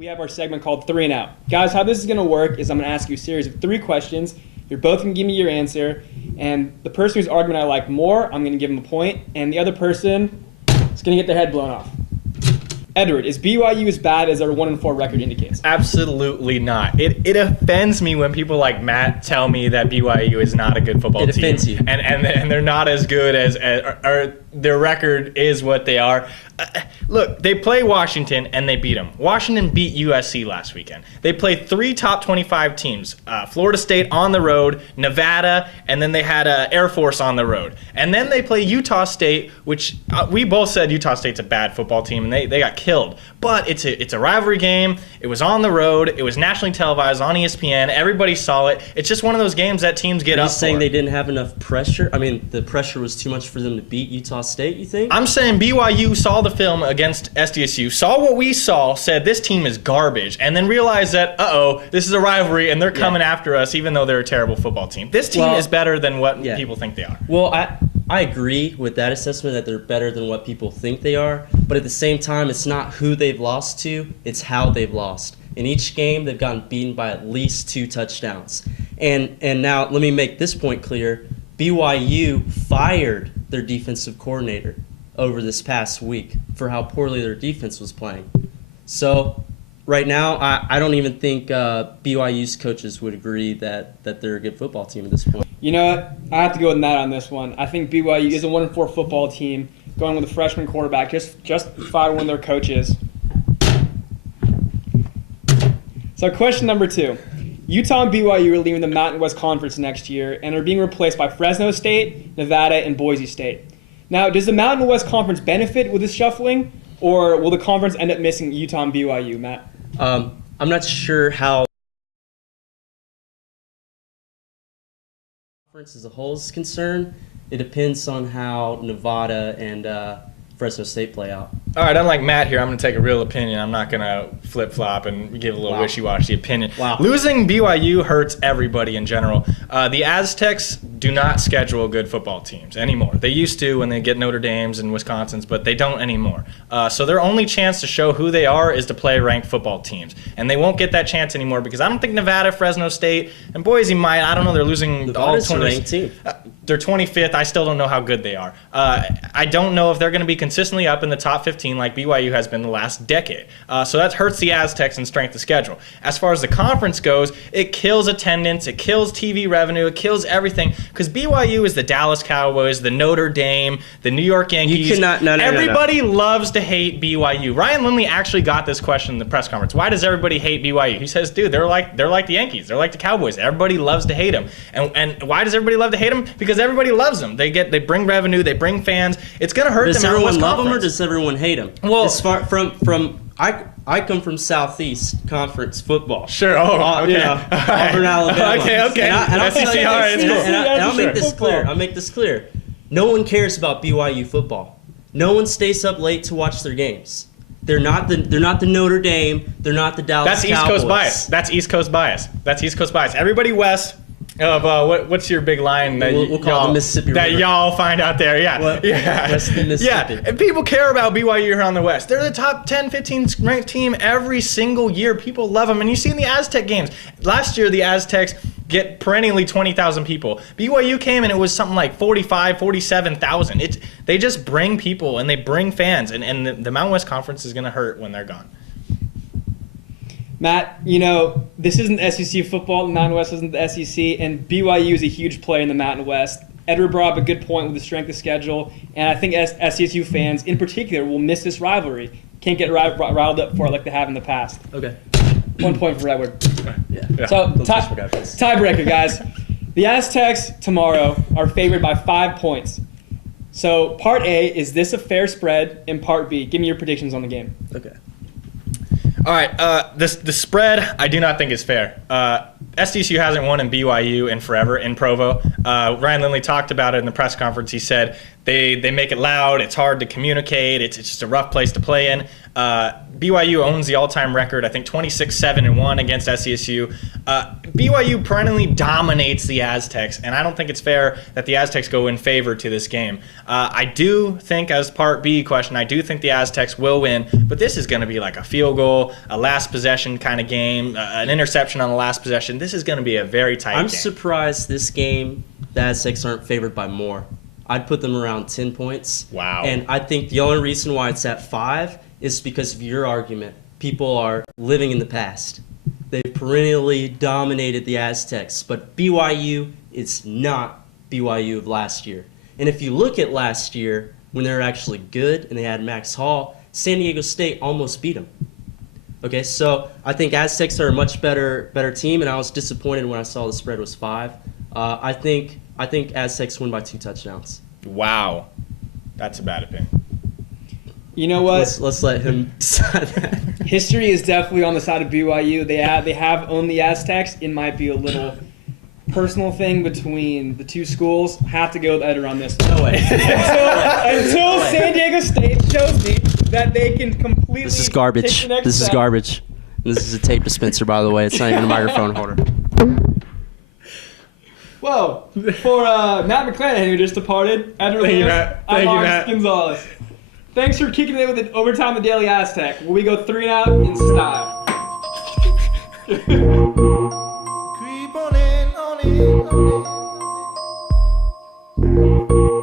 we have our segment called 3 and Out. Guys, how this is going to work is I'm going to ask you a series of 3 questions. You're both going to give me your answer, and the person whose argument I like more, I'm going to give them a point, and the other person is going to get their head blown off. Edward, is BYU as bad as their 1-4 record indicates? Absolutely not. It offends me when people like Matt tell me that BYU is not a good football team. It offends you. And they're not as good as or their record is what they are. Look, they play Washington and they beat them. Washington beat USC last weekend. They played 3 top 25 teams. Florida State on the road, Nevada, and then they had Air Force on the road. And then they play Utah State, which we both said Utah State's a bad football team, and they got killed. But it's a rivalry game. It was on the road. It was nationally televised on ESPN. Everybody saw it. It's just one of those games that teams get up for. Are you saying they didn't have enough pressure? I mean, the pressure was too much for them to beat Utah State, you think? I'm saying BYU saw the film against SDSU, saw what we saw, said this team is garbage, and then realized that, this is a rivalry, and they're coming after us even though they're a terrible football team. This team is better than what people think they are. Well, I agree with that assessment that they're better than what people think they are, but at the same time, it's not who they've lost to, it's how they've lost. In each game, they've gotten beaten by at least 2 touchdowns. And now, let me make this point clear. BYU fired their defensive coordinator over this past week for how poorly their defense was playing. So right now, I don't even think BYU's coaches would agree that they're a good football team at this point. You know what? I have to go with Matt on this one. I think BYU is a 1-4 football team going with a freshman quarterback, just fired one of their coaches. So question number 2. Utah and BYU are leaving the Mountain West Conference next year and are being replaced by Fresno State, Nevada, and Boise State. Now, does the Mountain West Conference benefit with this shuffling, or will the conference end up missing Utah and BYU, Matt? I'm not sure how the conference as a whole is concerned. It depends on how Nevada and Fresno State play out. All right, unlike Matt here, I'm going to take a real opinion. I'm not going to flip-flop and give a little wishy-washy opinion. Wow. Losing BYU hurts everybody in general. The Aztecs do not schedule good football teams anymore. They used to when they get Notre Dame's and Wisconsin's, but they don't anymore. So their only chance to show who they are is to play ranked football teams. And they won't get that chance anymore because I don't think Nevada, Fresno State, and Boise might. I don't know. They're losing Nevada's all 20. ranked team. They're 25th. I still don't know how good they are. I don't know if they're going to be consistently up in the top 15 like BYU has been the last decade. So that hurts the Aztecs in strength of schedule. As far as the conference goes, it kills attendance, it kills TV revenue, it kills everything because BYU is the Dallas Cowboys, the Notre Dame, the New York Yankees. You cannot, no. Everybody loves to hate BYU. Ryan Lindley actually got this question in the press conference. Why does everybody hate BYU? He says, dude, they're like the Yankees. They're like the Cowboys. Everybody loves to hate them. And why does everybody love to hate them? Because everybody loves them. They bring revenue, they bring fans. It's going to hurt them. Does everyone love them or does everyone hate them? Well, as far I come from Southeast Conference football. Sure. Oh, okay. Auburn, Alabama. Okay. And I'll make this clear. Football. I'll make this clear. No one cares about BYU football. No one stays up late to watch their games. They're not the Notre Dame. They're not the Dallas Cowboys. That's East Coast bias. Everybody west of what's your big line that we'll call it the Mississippi River. That y'all find out there? Yeah. West of the Mississippi. Yeah. And people care about BYU here on the West. They're the top 10, 15 ranked team every single year. People love them, and you see in the Aztec games. Last year, the Aztecs get perennially 20,000 people. BYU came and it was something like 45, 47,000. They just bring people and they bring fans, and the Mountain West Conference is going to hurt when they're gone. Matt, this isn't SEC football. The Mountain West isn't the SEC, and BYU is a huge player in the Mountain West. Edward brought up a good point with the strength of schedule, and I think SDSU fans in particular will miss this rivalry. Can't get riled up for it like they have in the past. Okay. 1 point for Edward. Yeah. So, tiebreaker, guys. The Aztecs tomorrow are favored by 5 points. So, part A, is this a fair spread? And part B, give me your predictions on the game. Okay. All right, the spread I do not think is fair. SDSU hasn't won in BYU in forever in Provo. Ryan Lindley talked about it in the press conference. He said They make it loud. It's hard to communicate. It's just a rough place to play in. BYU owns the all-time record, I think 26-7-1 against SDSU. BYU perennially dominates the Aztecs, and I don't think it's fair that the Aztecs go in favor to this game. I do think, as part B question, I do think the Aztecs will win, but this is going to be like a field goal, a last possession kind of game, an interception on the last possession. This is going to be a very tight game. I'm surprised this game the Aztecs aren't favored by more. I'd put them around 10 points. Wow. And I think the only reason why it's at 5 is because of your argument. People are living in the past. They've perennially dominated the Aztecs, but BYU is not BYU of last year. And if you look at last year, when they were actually good and they had Max Hall, San Diego State almost beat them. Okay, so I think Aztecs are a much better team, and I was disappointed when I saw the spread was 5. I think Aztecs win by 2 touchdowns. Wow. That's a bad opinion. You know what? Let's let him decide that. History is definitely on the side of BYU. They have owned the Aztecs. It might be a little personal thing between the two schools. Have to go with Eder on this. No way. Until San Diego State shows me that they can completely. This is garbage. take the next This is step. garbage. This is a tape dispenser, by the way. It's not even a microphone holder. Whoa. For Matt McClanahan, who just departed, Eder Thank you, Lewis, Matt. I'm Thank you, Alex Matt. Gonzalez. Thanks for kicking it with the overtime the Daily Aztec. Will we go 3 and out in style? Creep on in, on in, on in.